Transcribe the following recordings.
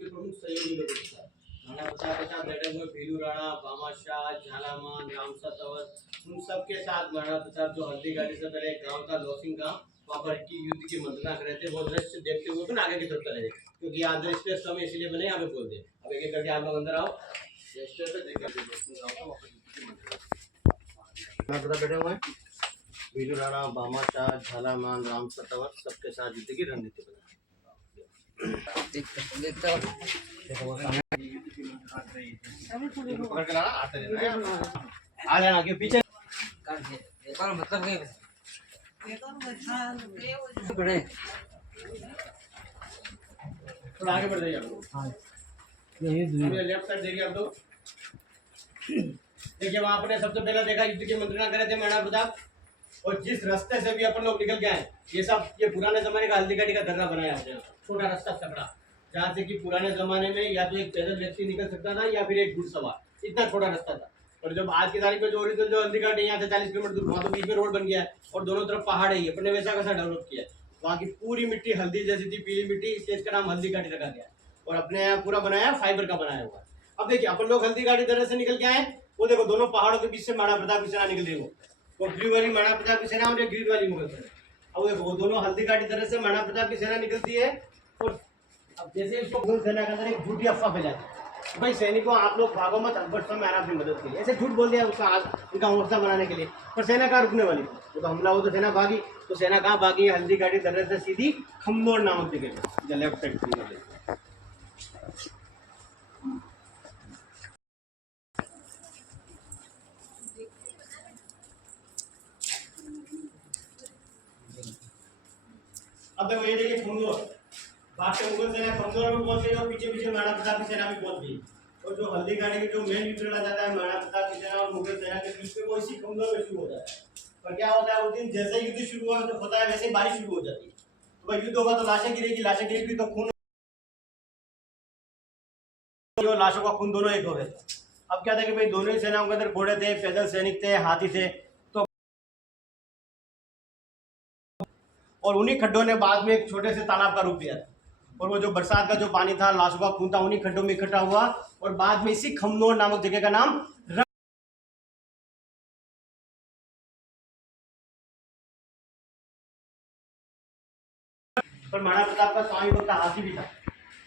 उनके प्रमुख सहयोगी लोग थे। राणा प्रताप के साथ बैठे हुए भीलू राणा, बामाशाह, झालामान, राम सतवर, उन सब के साथ महाराणा प्रताप जो हल्दी घाटी से पहले एक गांव था लौसिंग गांव, वहाँ पर की युद्ध की मंत्रणा कर रहे थे। वो दृश्य देखते हुए फिर आगे की तरफ चले गए, क्योंकि यहाँ दृश्य समय इसलिए बने यहाँ पे बोल दे। अब एक एक करके आप लोग अंदर आओ। बैठे हुए हैं भीलू राणा, बामाशाह, झालामान, राम सतवर, सबके साथ युद्ध की रणनीति बना। आ जाना के पीछे मतलब थोड़ा आगे बढ़ जाइए आप लोग। लेफ्ट साइड देखिए आप लोग। देखिए वहां अपने सबसे पहले देखा युद्ध की मंत्रणा करे थे महाराणा प्रताप, और जिस रास्ते से भी अपन लोग निकल के आए, ये सब ये पुराने जमाने का हल्दी घाटी का दर्रा बनाया है, छोटा रास्ता सकड़ा, जहाँ से कि पुराने जमाने में या तो एक पैदल व्यक्ति निकल सकता था या फिर एक घुड़सवार, इतना छोटा रास्ता था। और जब आज की तारीख में जो ओरिजिनल जो हल्दी घाटी यहाँ से 40 किलोमीटर दूर, वहाँ तो बीच में रोड बन गया है और दोनों तरफ पहाड़ है, अपने वैसा कैसा डेवलप किया है। वहाँ की पूरी मिट्टी हल्दी जैसी थी, पीली मिट्टी, इसलिए इसका नाम हल्दी घाटी रखा गया है। और अपने यहाँ पूरा बनाया फाइबर का बनाया हुआ है। अब देखिए अपन लोग हल्दी घाटी दर्रे से निकल के आए, वो देखो दोनों पहाड़ों के बीच से महाराणा प्रताप की सेना निकल रही है, वो ग्रीन वाली महाराणा प्रताप की सेना और ग्रीन वाली मुगल सेना। अब देखो वो दोनों हल्दी घाटी दर्रे से महाराणा प्रताप की सेना निकलती है। और अब जैसे इसको मुगल सेना के अंदर एक झूठी अफवाह फैलाती है, भाई सैनिकों आप लोग भागो मत, अकबर साहब मैंने आपकी मदद की, ऐसे झूठ बोल दिया उसका उनका हौसला बनाने के लिए। पर सेना कहाँ रुकने वाली, वो तो हमला हो तो सेना भागी, तो सेना कहाँ भागी, हल्दी घाटी दर्रे से सीधी खमनोर नामक जगह पे, लेफ्ट साइड। अब देखो ये देखिए खमनोर, बात से मुगल सेना खमनोर में पहुंच गई और पीछे पीछे महाराणा प्रताप की सेना भी पहुंच गई। और जो हल्दी घाटी के जो मेन युद्ध लड़ा जाता है महाराणा प्रताप की सेना और मुगल सेना के बीच में, वो इसी खमनोर में शुरू हो जाता है। पर क्या होता है उस दिन जैसे युद्ध शुरू होता है वैसे ही बारिश शुरू हो जाती है। तो भाई युद्ध होगा तो लाशें गिरेगी, लाशें गिरेगी तो खून, लाशों का खून दोनों एक हो गए। अब क्या था कि भाई दोनों ही सेनाओं के अंदर घोड़े थे, पैदल सैनिक थे, हाथी थे, तो और उन्हीं खड्डों ने बाद में एक छोटे से तालाब का रूप लिया था। और वो जो बरसात का जो पानी था, लाशों का खून था, उन्हीं खड्डों में इकट्ठा हुआ और बाद में इसी खमनोर नामक जगह का नाम पर महाराणा प्रताप का स्वामी भक्त हाथी भी था।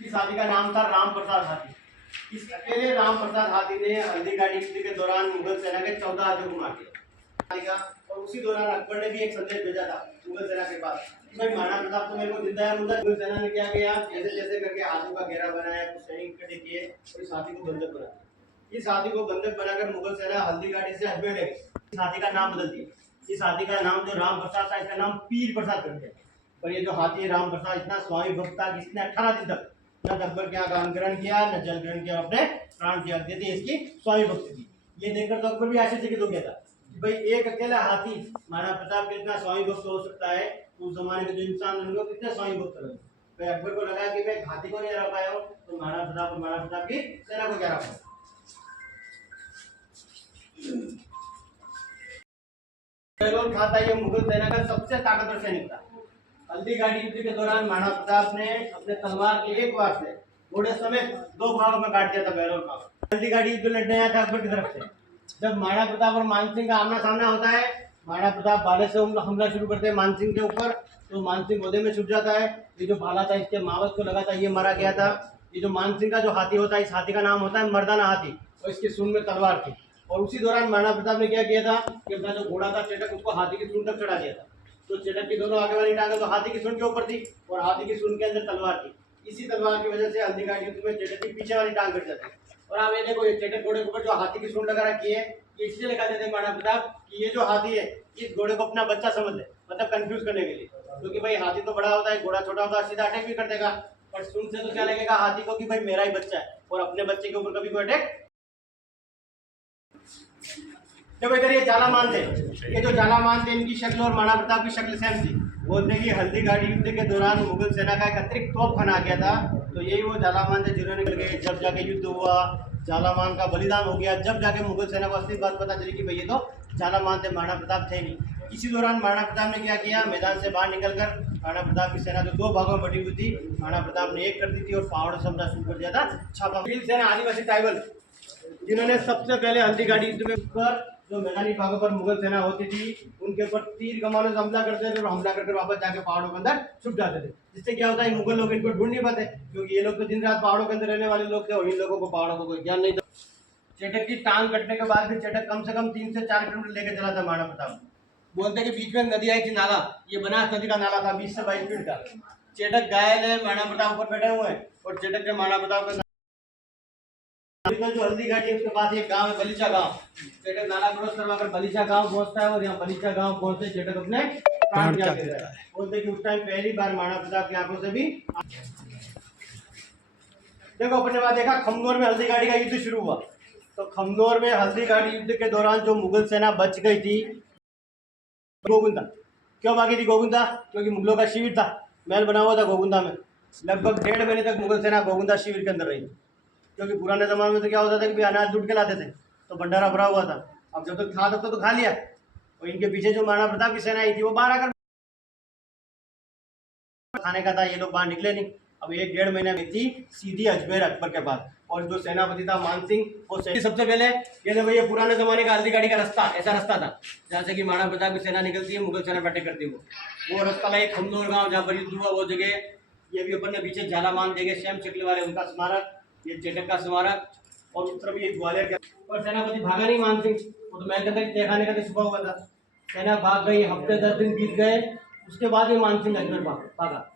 इस हाथी का नाम था राम प्रसाद हाथी। इस अकेले राम प्रसाद हाथी ने हल्दी घाटी युद्ध के दौरान मुगल सेना के 14 हाथियों को मार दिया। और उसी दौरान अकबर ने भी एक संदेश भेजा था मुगल सेना के पास, भाई महाराणा प्रताप तो मेरे को जिंदा है। मुगल सेना ने क्या किया, जैसे जैसे करके हाथियों का घेरा बनाया, कुछ सैनिक इकट्ठे किए और इस हाथी को बंधक बना दिया। इस हाथी को बंधक बनाकर मुगल सेना हल्दी घाटी से अजमेर ले गई। इस हाथी का नाम बदल दिया। इस हाथी का नाम जो राम प्रसाद था, इसका नाम पीर प्रसाद कर दिया। पर ये जो हाथी है राम प्रसाद इतना स्वामी भक्त था कि इसने 18 दिन तक न अकबर के यहाँ दान ग्रहण किया, न जल ग्रहण किया, अपने प्राण त्याग दिए थे। इसकी स्वामी भक्ति थी। ये देखकर तो अकबर भी आश्चर्यचकित हो गया था कि भाई एक अकेला हाथी महाराणा प्रताप कितना स्वामी भक्त हो सकता है। उस जमाने के जो इंसान होंगे कितने स्वामी भक्त रहे। भाई अकबर को लगा कि मैं हाथी को नहीं हरा पाया हूँ तो महाराणा प्रताप की सेना को क्या हरा पाया। बहलोल खां था ये मुगल सेना का सबसे ताकतवर सैनिक था। हल्दी घाटी युद्ध के दौरान महाराणा प्रताप ने अपने तलवार के एक वार से घोड़े समेत 2 भागों में काट दिया था बहलोल खां। हल्दी घाटी युद्ध लड़ने आया था अकबर की तरफ से। जब महाराणा प्रताप और मानसिंह का आमना सामना होता है, महाराणा प्रताप भाले से हमला शुरू करते हैं मानसिंह के ऊपर, तो मानसिंह गोदे में छुप जाता है। ये जो भाला था इसके मावत को लगा था, ये मारा गया था। ये जो मानसिंह का जो हाथी होता है, इस हाथी का नाम होता है मर्दाना हाथी और इसकी सूंड में तलवार थी। और उसी दौरान महाराणा प्रताप ने क्या किया था कि अपना जो घोड़ा था चेटक, उसको हाथी की सूंड तक चढ़ा दिया था। तो चेटक की दोनों आगे वाली टांगें तो हाथी की सूंड के ऊपर थी और हाथी की सूंड के अंदर तलवार थी। इसी तलवार की वजह से हल्दी घाटी युद्ध में चेटक की पीछे वाली टांग कट जाती है। और आप ये देखो, ये चेटक घोड़े के ऊपर जो हाथी की सूंड लगा रखी है, ये इसलिए लगा देते हैं महाराणा प्रताप कि ये जो हाथी है इस घोड़े को अपना बच्चा समझ ले, मतलब कंफ्यूज करने के लिए। क्योंकि भाई हाथी तो बड़ा होता है, घोड़ा छोटा होता है, सीधा अटैक भी कर देगा। पर सूंड से तो क्या लगेगा हाथी को कि भाई मेरा ही बच्चा है और अपने बच्चे के ऊपर कभी कोई अटैक। जब इधर ये झालामान थे, ये जो झालामान थे इनकी शक्ल और महाराणा प्रताप की शक्ल सेम थी। बोलते कि हल्दी घाटी युद्ध के दौरान मुगल सेना का एक अतिरिक्त तोपखाना आ गया था, तो यही वो झालामान थे जिन्होंने निकल गए। जब जाके युद्ध हुआ, झालामान का बलिदान हो गया, जब जाके मुगल सेना को असली बात पता चली कि भाई ये तो झालामान थे, महाराणा प्रताप थे नहीं। इसी दौरान महाराणा प्रताप ने क्या किया, मैदान से बाहर निकलकर महाराणा प्रताप की सेना जो दो भागों में बटी हुई थी, महाराणा प्रताप ने एक कर दी थी और पहाड़ों से हमला शुरू कर दिया था छापा। सेना आदिवासी ट्राइबल जिन्होंने सबसे पहले हल्दी घाटी युद्ध में पर जो मैदानी भागों पर मुगल सेना होती थी उनके ऊपर तीर कमानों से हमला करते थे और हमला करके वापस जाके पहाड़ों के अंदर छुप जाते थे। जिससे क्या होता है, मुगल लोग इनको ढूंढ नहीं पाते, क्योंकि ये लोग तो दिन रात पहाड़ों के अंदर रहने वाले लोग थे और इन लोगों को पहाड़ों का कोई ज्ञान नहीं था। चेटक की टांग कटने के बाद भी चेटक कम से कम 3 से 4 किलोमीटर लेके चला था महाराणा प्रताप। बोलते हैं कि बीच में नदी आई थी, नाला, ये बनास नदी का नाला था 20 से 22 फीट का। चेटक घायल है, महाराणा प्रताप ऊपर बैठे हुए हैं और चेटक के महाराणा प्रताप का जो हल्दी घाटी है उसके पास एक गांव है बलीचा गांव। चेटक नाला क्रॉस करवाकर बलीचा गांव पहुंचता है और यहाँ बलीचा गांव पहुंचते चेटक अपने प्राण त्याग देता है। बोलते कि उस टाइम पहली बार महाराणा प्रताप की आंखों से भी देखो अपने वहां देखा खमनोर में हल्दी घाटी का युद्ध शुरू हुआ। तो खमनोर में हल्दी घाटी युद्ध के दौरान जो मुगल सेना बच गई थी गोविंदा, क्यों भागी थी गोविंदा? क्योंकि मुगलों का शिविर था, महल बना हुआ था गोविंदा में। लगभग 1.5 महीने तक मुगल सेना गोविंदा शिविर के अंदर रही, क्योंकि पुराने जमाने में तो क्या होता था कि अनाज लूट के लाते थे तो भंडारा भरा हुआ था। अब जब तक था तब तो खा लिया। और इनके पीछे जो महाराणा प्रताप की सेना आई थी वो बाहर आकर खाने का था, ये लोग बाहर निकले नहीं। अब 1-1.5 महीने में थी सीधी अजमेर अकबर के पास। और जो सेनापति था मान सिंह, वो सबसे पहले ये देखो ये पुराने जमाने का हल्दी घाटी का रास्ता, ऐसा रास्ता था जहाँ से कि महाराणा प्रताप की सेना निकलती है, मुगल सेना अटैक करती है। वो रास्ता लाइक खमनोर गाँव जहाँ पर युद्ध हुआ वो जगह। ये भी अपन ने पीछे झालामान देखे, श्याम चकले वाले उनका स्मारक, ये चेटक का स्मारक, और उस तरफ ये ग्वालियर का। और सेनापति भागा नहीं मान सिंह, वो तो महल के अंदर तहखाने का छुपा हुआ था। सेना भाग गई, हफ्ते 10 दिन बीत गए, उसके बाद ये मान सिंह अजमेर भागा।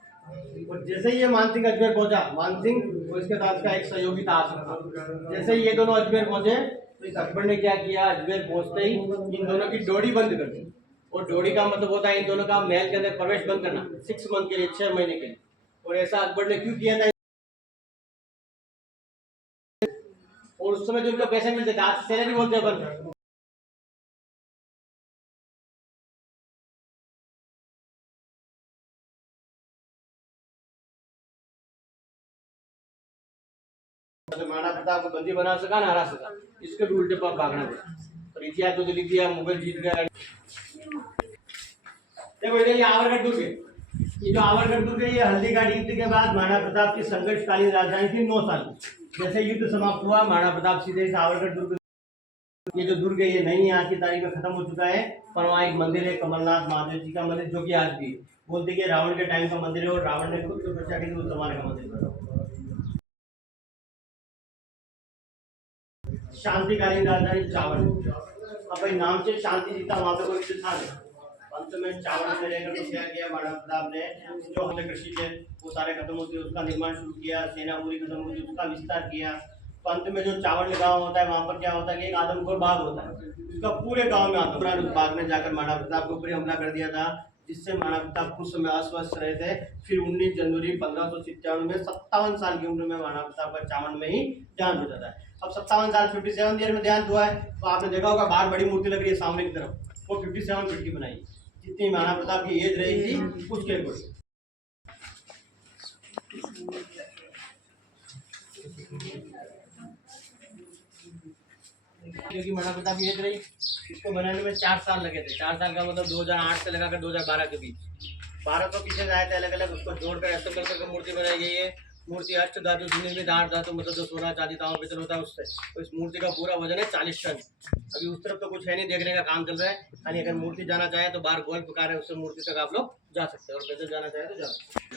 और जैसे ही ये मान सिंह अजमेर पहुंचा, मान सिंह और इसके साथ का एक सहयोगी था आसफ, जैसे ही ये दोनों अजमेर पहुंचे तो इस अकबर ने क्या किया, अजमेर पहुंचते ही इन दोनों की डोरी बंद कर दी। और डोरी का मतलब होता है इन दोनों का महल के अंदर प्रवेश बंद करना 6 मंथ के लिए, 6 महीने के लिए। और ऐसा अकबर ने क्यों किया था? और उस समय जो उनको पैसे मिलते थे, आज सैलरी बोलते हैं अपन, महाराणा प्रताप को बंदी बना सका ना हरा सका, इसके भी उल्टे पर भागना पड़ा। और इतिहास को तो लिख दिया मुगल जीत गया। देखो ये आवरगढ़ दुर्ग है, ये जो आवरगढ़ दुर्ग है ये हल्दी घाटी युद्ध के बाद महाराणा प्रताप की संघर्षकालीन राजधानी थी 9 साल। जैसे युद्ध समाप्त हुआ महाराणा प्रताप सीधे इस आवरगढ़ दुर्ग, ये जो दुर्ग है ये नहीं आज की तारीख में खत्म हो चुका है, पर वहाँ एक मंदिर है कमलनाथ महादेव जी का मंदिर, जो कि आज भी बोलते कि रावण के टाइम का मंदिर है और रावण ने खुद तपस्या की थी उस जमाने का मंदिर। शांतिकालीन राजधानी चावल, अब भाई नाम से शांति जीता, वहां पे कोई युद्ध था नहीं। अंत में चावल से लेकर तो क्या किया महाराणा प्रताप ने, जो हमने कृषि थे वो सारे खत्म होते उसका निर्माण शुरू किया, सेना पूरी खत्म होती उसका विस्तार किया। तो अंत में जो चावल गांव होता है वहां पर क्या होता है कि एक आदमखोर बाघ होता है, उसका पूरे गांव में आदमखोर बाघ ने जाकर महाराणा प्रताप के ऊपर हमला कर दिया था, जिससे महाराणा प्रताप कुछ समय अस्वस्थ रहे थे। फिर 19 जनवरी 1597 में 57 साल की उम्र में महाराणा प्रताप का चावल में ही देहांत हो जाता है। अब 57 साल 57 ईयर में देहांत हुआ है, तो आपने देखा होगा बाहर बड़ी मूर्ति लग रही है सामने की तरफ, वो 57 फीट की बनाई, जितनी महाराणा प्रताप की एज रही थी उसके अकॉर्डिंग। क्योंकि महाराणा प्रताप की एज रही, इसको बनाने में 4 साल लगे थे। 4 साल का मतलब 2008 से लगाकर 2012 के बीच 1200 पीछे आए थे अलग अलग, उसको जोड़कर ऐसे करके मूर्ति बनाई गई है। मूर्ति अष्ट धातु में धार धातु मतलब जो सोना चांदी तांबा पीतल होता है उससे, तो इस मूर्ति का पूरा वजन है 40 टन। अभी उस तरफ तो कुछ है नहीं, देखने का काम चल रहा है, खाली अगर मूर्ति जाना चाहे तो बाहर गोल पुकार है, उससे मूर्ति तक आप लोग जा सकते हैं, और पैदल जाना चाहे तो जा सकते हैं।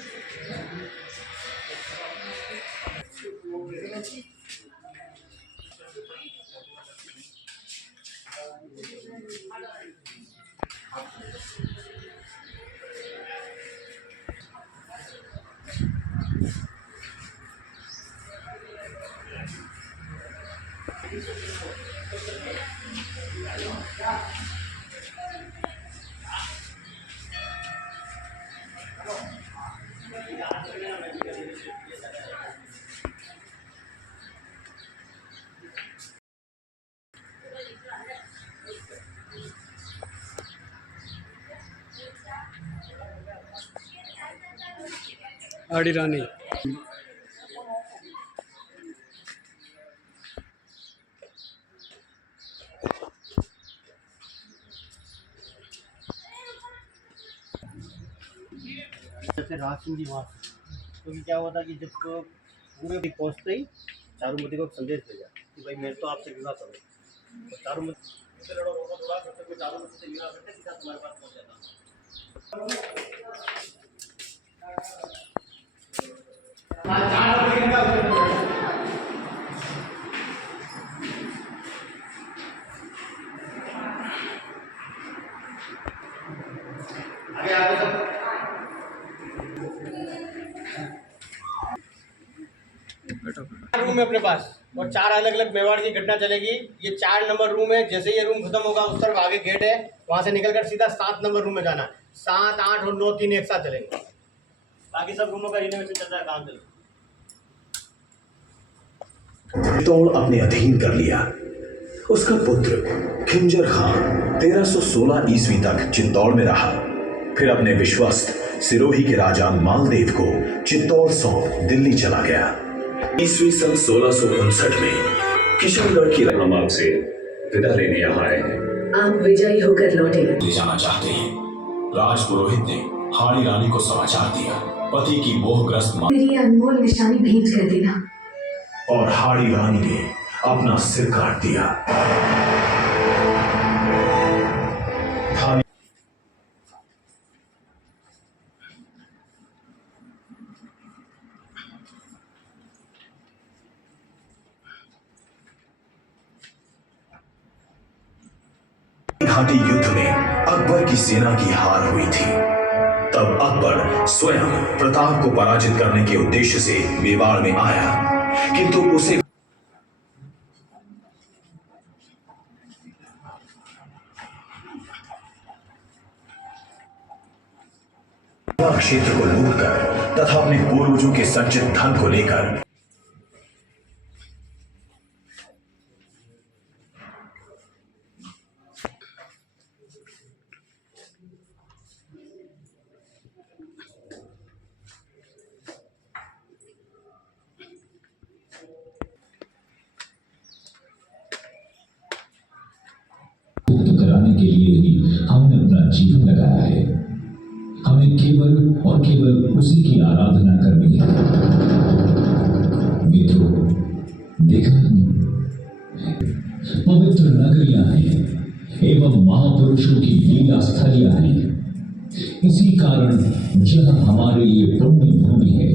आड़ी रानी राज सिंह जी वहाँ से। क्योंकि क्या हुआ था कि जब पूरे भी पहुँचते ही चारुमती को एक संदेश भेजा कि भाई मैं तो आपसे विवाह करूँ, तो चारुमती से लड़ो रोको थोड़ा करते हुए चारुमती से विवाह करते सीधा तुम्हारे पास पहुँच जाता। आगे आगे सब रूम है अपने पास और 4 अलग अलग मेवाड़ की घटना चलेगी। ये 4 नंबर रूम है। जैसे ये रूम खत्म होगा उस तरफ आगे गेट है, वहां से निकलकर सीधा 7 नंबर रूम में जाना है। 7, 8 और 9 3 एक साथ चलेंगे। बाकी सब रूमों का रिनोवेशन चल रहा है, काम चल रहा है। तोड़ अपने अधीन कर लिया। उसका पुत्र खिंजर खान 1316 ईस्वी तक चित्तौड़ में रहा। फिर अपने विश्वस्त सिरोही के राजा मालदेव को चित्तौड़ सौंप दिल्ली चला गया। ईस्वी सन 1659 में किशनगढ़ की हम आपसे विदा लेने यहाँ आए हैं। आप विजयी होकर लौटे। ले जाना चाहते हैं। राजपुरोहित ने हाड़ी रानी को समाचार दिया। पति की मोहग्रस्त मेरी अनमोल निशानी भेंट कर देना। और हाड़ी रानी ने अपना सिर काट दिया। घाटी युद्ध में अकबर की सेना की हार हुई थी। तब अकबर स्वयं प्रताप को पराजित करने के उद्देश्य से मेवाड़ में आया, किंतु उसे क्षेत्र को लूटकर तथा अपने पूर्वजों के संचित धन को लेकर कराने के लिए ही हमने अपना जीवन लगाया है। हमें केवल और केवल उसी की आराधना करनी है। मित्रों, देखा पवित्र नगरियां हैं एवं महापुरुषों की लीला स्थलियां हैं। इसी कारण यह हमारे लिए पुण्य भूमि है।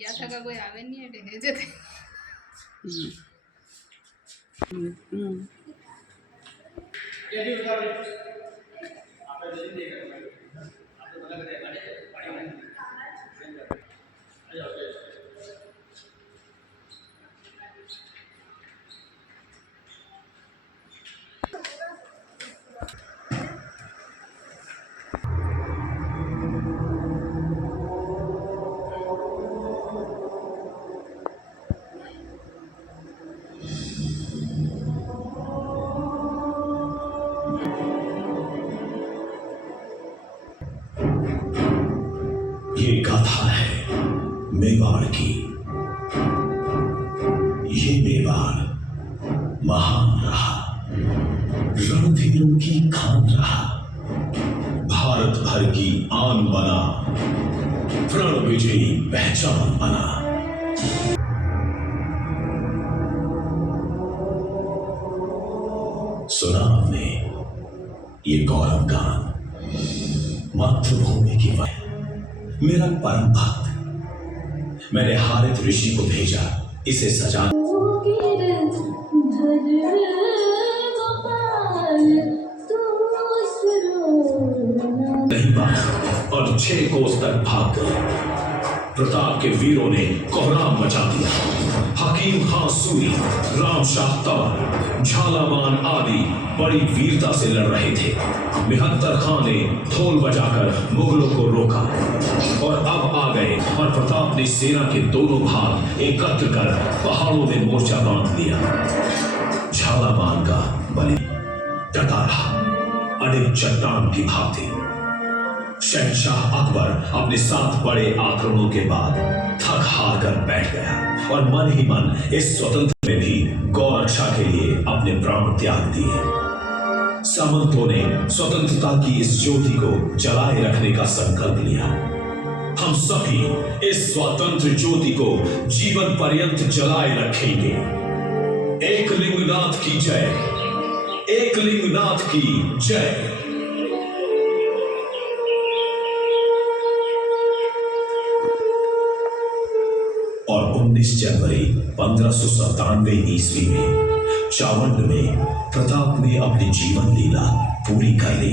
ગયા થકા કોઈ આવે નહીં એટલે હેજે ये गाथा है मेवाड़ की। ये मेवाड़ महान रहा, रणधीरों की खान रहा, भारत भर की आन बना, प्रण विजयी पहचान बना। सुना आपने ये गौरव गान, मातृभूमि की वह मेरा परम भक्त। मैंने हारित ऋषि को भेजा इसे सजा और 6 कोस तक भाग गए। प्रताप के वीरों ने कोहराम मचा दिया। हकीम खां सूरी, राम शाह तंवर, झालावान आदि बड़ी वीरता से लड़ रहे थे। मिहत्तर खां ने ढोल बजाकर मुगलों को रोका और अब आ गए और प्रताप ने सेना के दोनों भाग एकत्र कर पहाड़ों में मोर्चा बांध लिया। झालावान का बलि डटा रहा, अडिग चट्टान की भांति। शहंशाह अकबर अपने 7 बड़े आक्रमणों के बाद थक हार कर बैठ गया और मन ही मन इस स्वतंत्र में भी गौरक्षा के लिए अपने प्राण त्याग दिए। सामंतों ने स्वतंत्रता की इस ज्योति को जलाए रखने का संकल्प लिया। हम सभी इस स्वतंत्र ज्योति को जीवन पर्यंत जलाए रखेंगे। एक लिंगनाथ की जय, एक लिंगनाथ की जय। और 19 जनवरी 1597 ईस्वी में चावंड में प्रताप ने अपनी जीवन लीला पूरी कर ली।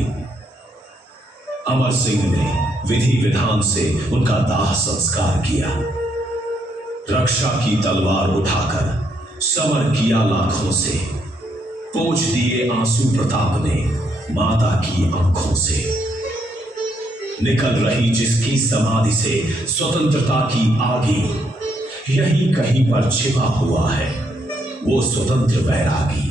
अमर सिंह ने विधि विधान से उनका दाह संस्कार किया। रक्षा की तलवार उठाकर समर किया लाखों से, पोंछ दिए आंसू प्रताप ने माता की आंखों से। निकल रही जिसकी समाधि से स्वतंत्रता की आगी, यही कहीं पर छिपा हुआ है वो स्वतंत्र वैरागी।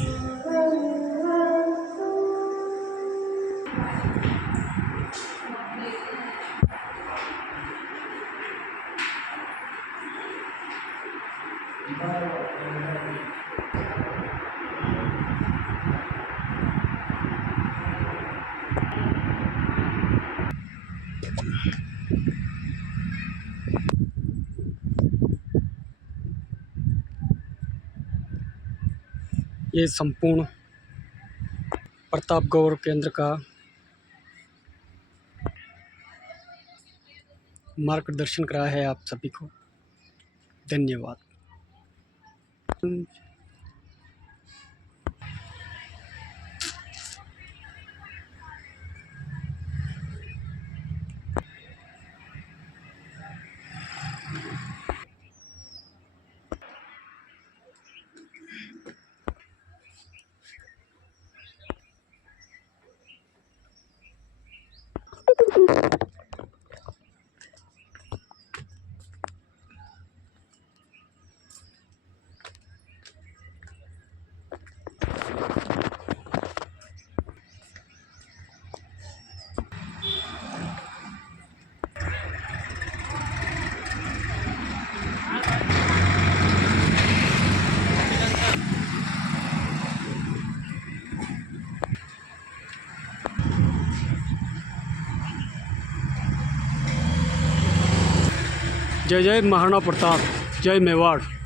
ये संपूर्ण प्रतापगढ़ केंद्र का मार्गदर्शन कराया है आप सभी को। धन्यवाद। जय जय महाराणा प्रताप, जय मेवाड़।